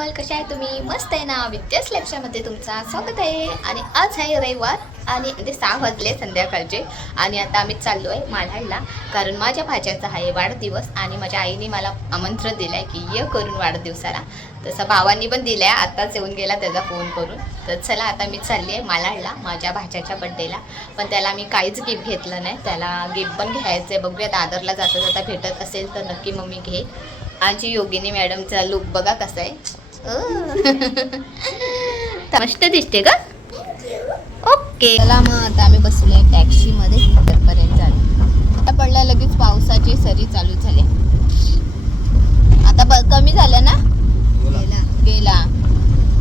मंडळ, कशा आहे तुम्ही? मस्त आहे ना? विद्या स्लॅबच्यामध्ये तुमचा स्वागत आहे. आणि आज आहे रविवार आणि म्हणजे 6 वाजले संध्याकाळचे आणि आता आम्ही चाललो आहे माढायला, कारण माझ्या भाच्याचा आहे वाढदिवस आणि माझ्या आईने मला आमंत्रण दिलं आहे की ये करून वाढदिवसाला. तसं भावांनी पण दिलं आहे, आत्ताच येऊन गेला त्याचा फोन करून. तर चला आता मी चालली आहे मालाडला माझ्या भाच्याच्या बड्डेला. पण त्याला मी काहीच गिफ्ट घेतलं नाही, त्याला गिफ्ट पण घ्यायचं आहे. बघूया दादरला जाता जाता भेटत असेल तर नक्की मग मी घे. आजी योगिनी मॅडमचा लुक बघा कसा आहे. मस्त दिसते का? ओके चला मग आता आम्ही बसलो आहे टॅक्सीमध्ये. घरपर्यंत झालं आता पडला, लगेच पावसाची सरी चालू झाली. आता कमी झालं ना? गेला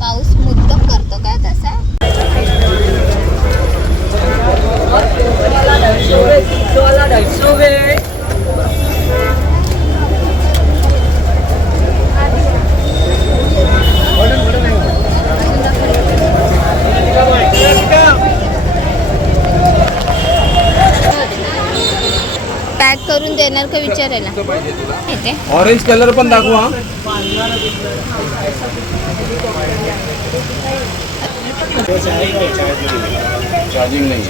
पाऊस मुद्दाम करतो काय तसा. पॅक करून देणार का विचारायला. ऑरेंज कलर पण दाखवा. चार्जिंग नाही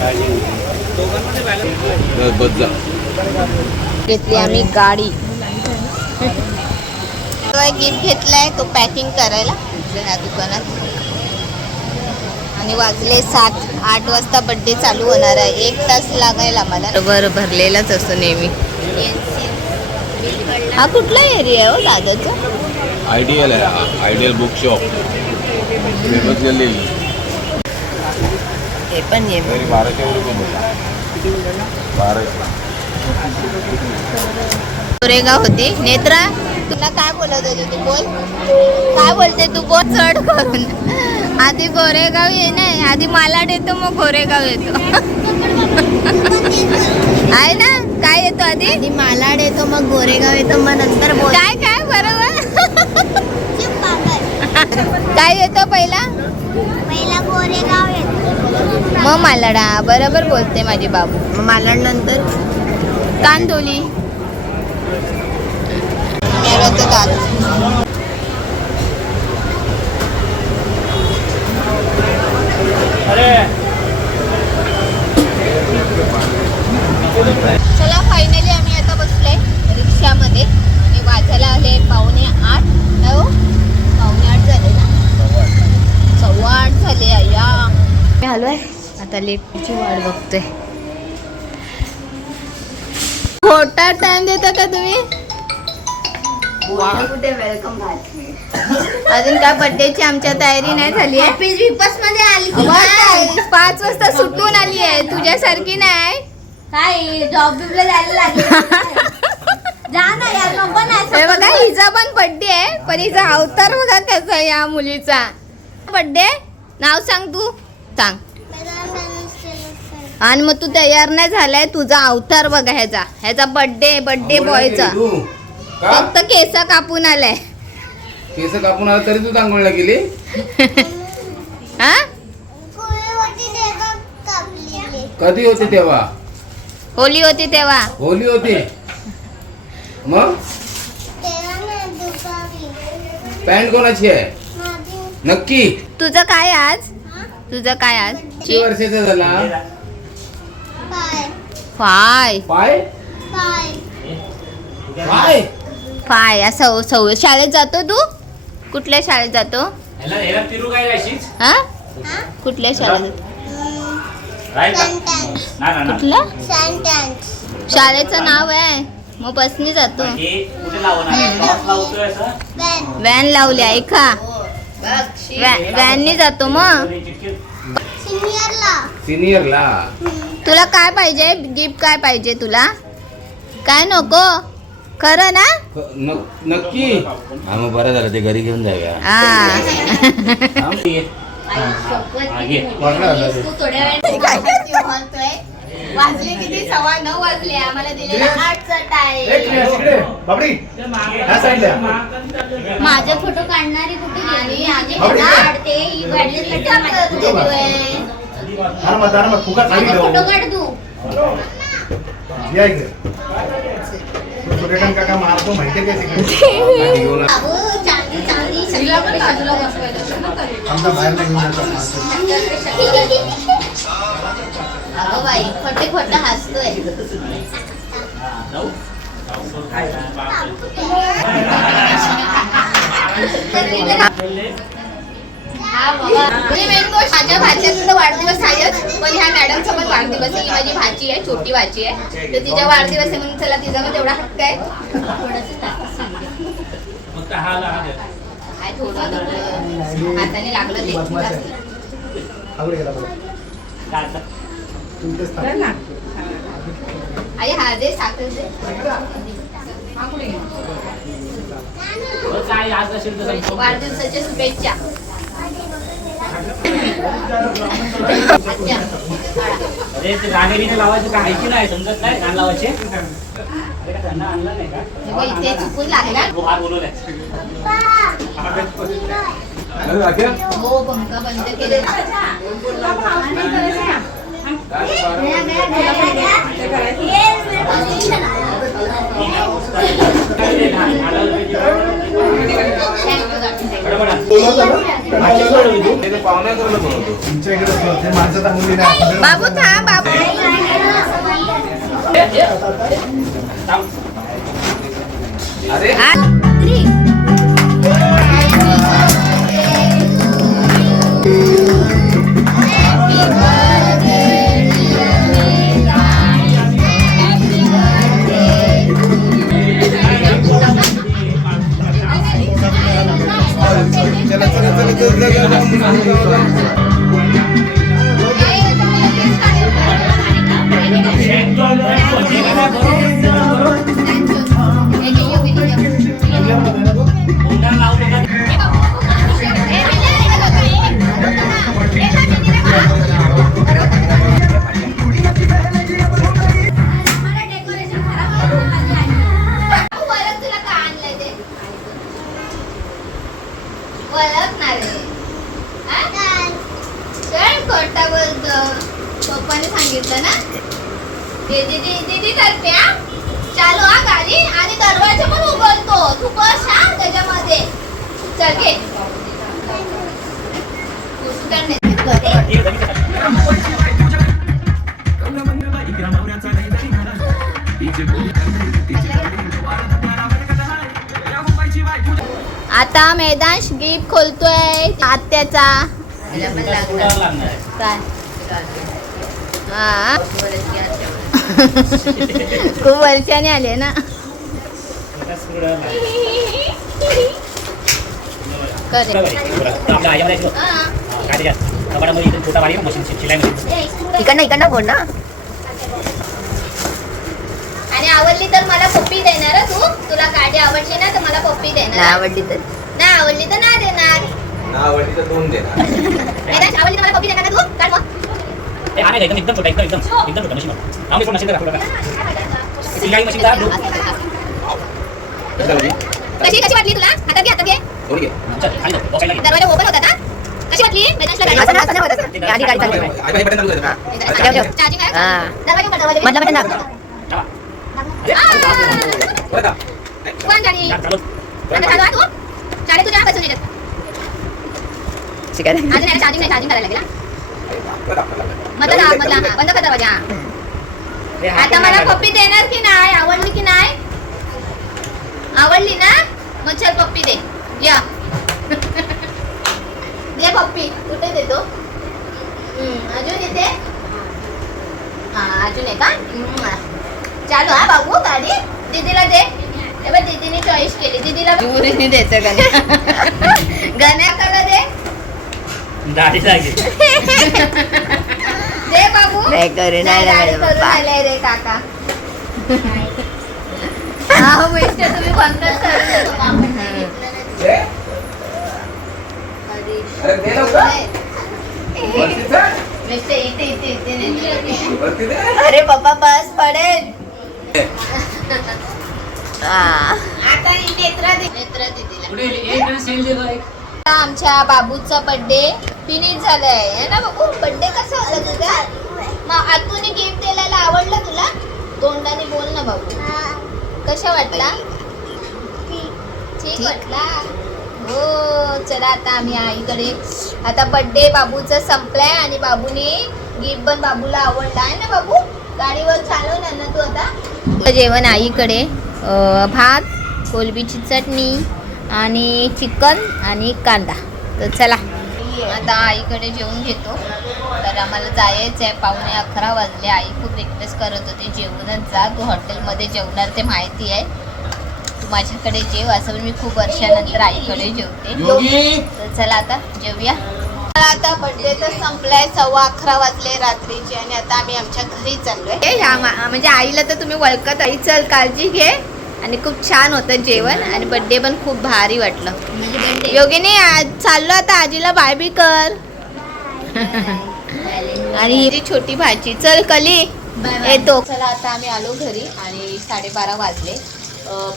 घेतली आम्ही गाडी. गिफ्ट घेतलाय तो पॅकिंग करायला ह्या दुकानात. आणि वाजले 7-8 वाजता बड्डे चालू होणार आहे. 1 तास लागायला मला. बरं भरलेलाच असतो नेहमी. हा कुठला एरिया आहे हो दादाचा? आयडियल आहे. Ideal book shop. हे पण ये 1200 रुपये. 1200. गोरेगाव होती. नेत्रा तुला काय बोलत होती तू? बोल काय बोलते तू? बोल चढ करून. आधी गोरेगाव ये नाही, आधी मालाड येतो मग गोरेगाव येतो. आहे ना? काय येतो आधी मालाड येतो मग गोरेगाव येतो मग नंतर काय काय बरोबर. काय येतो पहिला गोरेगाव येतो मग मालाडा. बरोबर बोलते माझी बाबू. मालाड नंतर कांदोली. चला फायनली आम्ही आता बसलोय रिक्षामध्ये आणि वाजायला आले 7:45. हो 7:45 झाले ना? 7:15 झाले. या मी आलोय आता. लेटची वाट बघतोय. खोटा टाइम देता का तुम्ही? कुठे वेलकम. अजून काय बर्थडेची आमच्या तयारी नाही झाली आहे. मध्ये आली 5 वाजता सुटून आली आहे. तुझ्यासारखी नाही काय जॉब बिबला जायला लागली. जा ना यार नको ना. बघा हिचा पण बर्थडे आहे, पण हिचा अवतार बघा कसा आहे या मुलीचा. बर्थडे नाव सांग, तू सांग. आणि मग तू तयार नाही झालाय. तुझा अवतार बघा ह्याचा बर्थडे बॉयचा. फक्त केस कापून आलाय. केस कापून आला तरी तू आंघोळला गेली? हा कधी होते तेव्हा? होली होती तेव्हा. होली होती मग? पॅन्ट कोणाची आहे नक्की? तुझं काय आज? किती वर्षाचा झाला? फाय असं शाळेत जातो तू? कुठल्या शाळेत जातो? हा कुठल्या शाळेत? कुठलं शाळेचं नाव आहे? मग बसनी जातो. व्हॅन लावली आहे का? व्हॅननी जातो मग. सिनियरला. तुला काय पाहिजे गिफ्ट? काय पाहिजे तुला? काय नको? खरं ना? नक्की. हा मग बरं झालं ते घरी घेऊन जाऊया. वाजले किती? 9:15 वाजले. आम्हाला दिलेला 8चा टाइम. माझे फोटो काढणारी कुठे गेली? फोटो काढ तू. पर्यटन काका मारतो माहिती आहे का? चांदी चांदी अगं बाई खोटे खोटं हसतोय. हा बाबा मेन गोष्ट माझ्या भाच्याचा वाढदिवस आहेच, पण ह्या मॅडमचा पण वाढदिवस आहे. ही माझी भाची आहे, छोटी भाची आहे, तर तिच्या वाढदिवस आहे म्हणून चला तिचा मग तेवढा हक्क आहे. काय थोडं हाताने लागलं ते आई हा दे साखर दे. वाढदिवसाच्या शुभेच्छा. अरे ते रागेने लावायचं काय ऐकी नाही समजत नाही गाण लावायचे. इथे चुकून लागला. हो पंखा बंद केले. बाबू थांब बाबू. पप्पाने सांगितलं ना दीदी तर्फे चालू हा गाडी आणि दरवाजा पण उघडतो. तू बस हा त्याच्यामध्ये. चल घे. आता मैदान गिफ्ट खोलतोय आत्याचा. काय हा खूप वर्षाने आले ना. इकडनं बोल ना. आणि आवडली तर मला पप्पी देणार तू. तुला गाडी आवडली ना तर मला पप्पी देणार. नाही आवडली तर नाही देणार. आवडली तर दोन देणार. आवडली तर मला पप्पी देणार ना तू. काढ मग. एकदम छोटा एकदम छोटा मशीन. आम्ही पण मशीन दाखवलं का सिलाई मशीन दा कशी वाटली तुला. हातात घे. ओके चल खाली बसायला दरवाजा ओपन होता का. कशी वाटली गाडी चालू चार्जिंग आहे. दरवाजा मधला बटन दाब. कोण गाडी चालू आहे तू. चाले तुझ्या बसून येतात. अजून चार्जिंग करायला लागेल. मधला बंद कर दरवाजा. आता मला पप्पी देणार की नाही. आवडली की नाही. आवडली ना मग चल पप्पी दे. या दे पप्पी. कुठे देतो. अजून येते. हा अजून आहे का. चालू हा बाबू गाडी. दीदीला दे. दीदीने चॉईस केली. दीदीला द्यायचं गण्याकडे दे. दाढी लागेल. दे बाबू. करून आले रे काका. तुम्ही कोणताच अरे पप्पा बस पडेल. आता आमच्या बाबूचा बर्थडे फिनिश झालाय ना बाबू. बर्थडे कसा झाला तुझा. मग आतून गिफ्ट द्यायला आवडलं तुला. तोंडाने बोल ना बाबू. कशा वाटला. ठीक वाटला. हो चला आता आम्ही आईकडे आता बर्थडे बाबूचा संपलाय आणि बाबूने गिफ्ट पण बाबूला आवडला आहे ना बाबू गाडीवर चालवणार ना तू आता जेवण आईकडे भात कोलबीची चटणी आणि चिकन आणि कांदा तर चला आता आईकडे जेवून घेतो तर आम्हाला जायचं आहे 11:15 वाजले आई खूप रिक्वेस्ट करत होती जेवूनच जा तू हॉटेलमध्ये जेवणार ते माहिती आहे तू माझ्याकडे जेव असं मी खूप वर्षानंतर आईकडे जेवते तर चला आता जेवूया आता बर्थडे तर संपलाय 11:15 वाजले रात्रीचे आणि आता आम्ही आमच्या घरी चाललोय म्हणजे आईला तर तुम्ही ओळखत आई चल काळजी घे आणि खूप छान होतं जेवण आणि बर्थडे पण खूप भारी वाटलं योगिनी चाललो आता आजीला बाय बी कर आणि ही छोटी भाची चल कली येतो चला आता आम्ही आलो घरी आणि 12:30 वाजले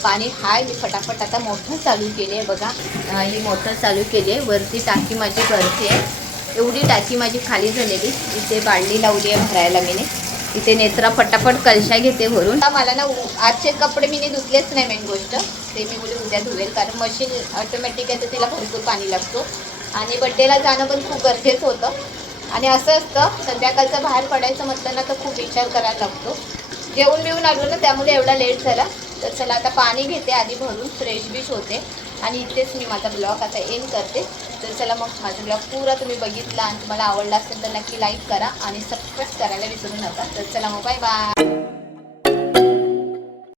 पाणी हाय मी फटाफट आता मोटर चालू केली आहे बघा ही मोटर चालू केली आहे वरती टाकी माझी भरती आहे एवढी टाकी माझी खाली झालेली इथे बादली लावली आहे भरायला मीने इथे नेत्रा फटाफट कलशा घेते भरून मला ना आजचे कपडे मी धुतलेच नाही मेन गोष्ट ते मी बोलू उद्या धुवेल कारण मशीन ऑटोमॅटिक आहे तर तिला भरपूर पाणी लागतो आणि बड्डेला जाणं पण खूप गरजेचं होतं आणि असं असतं संध्याकाळचं बाहेर पडायचं म्हटलं ना तर खूप विचार करायला लागतो जेवून बिवून आलो ना त्यामुळे एवढा लेट झाला तर चला आता पाणी घेते आधी भरून फ्रेश बिश होते आणि इथेच मी माझा ब्लॉग आता एंड करते तर चला मग माझा ब्लॉग पुरा तुम्ही बघितला आणि तुम्हाला आवडला असेल तर नक्की लाईक करा आणि सबस्क्राईब करायला विसरू नका तर चला मग बाय बाय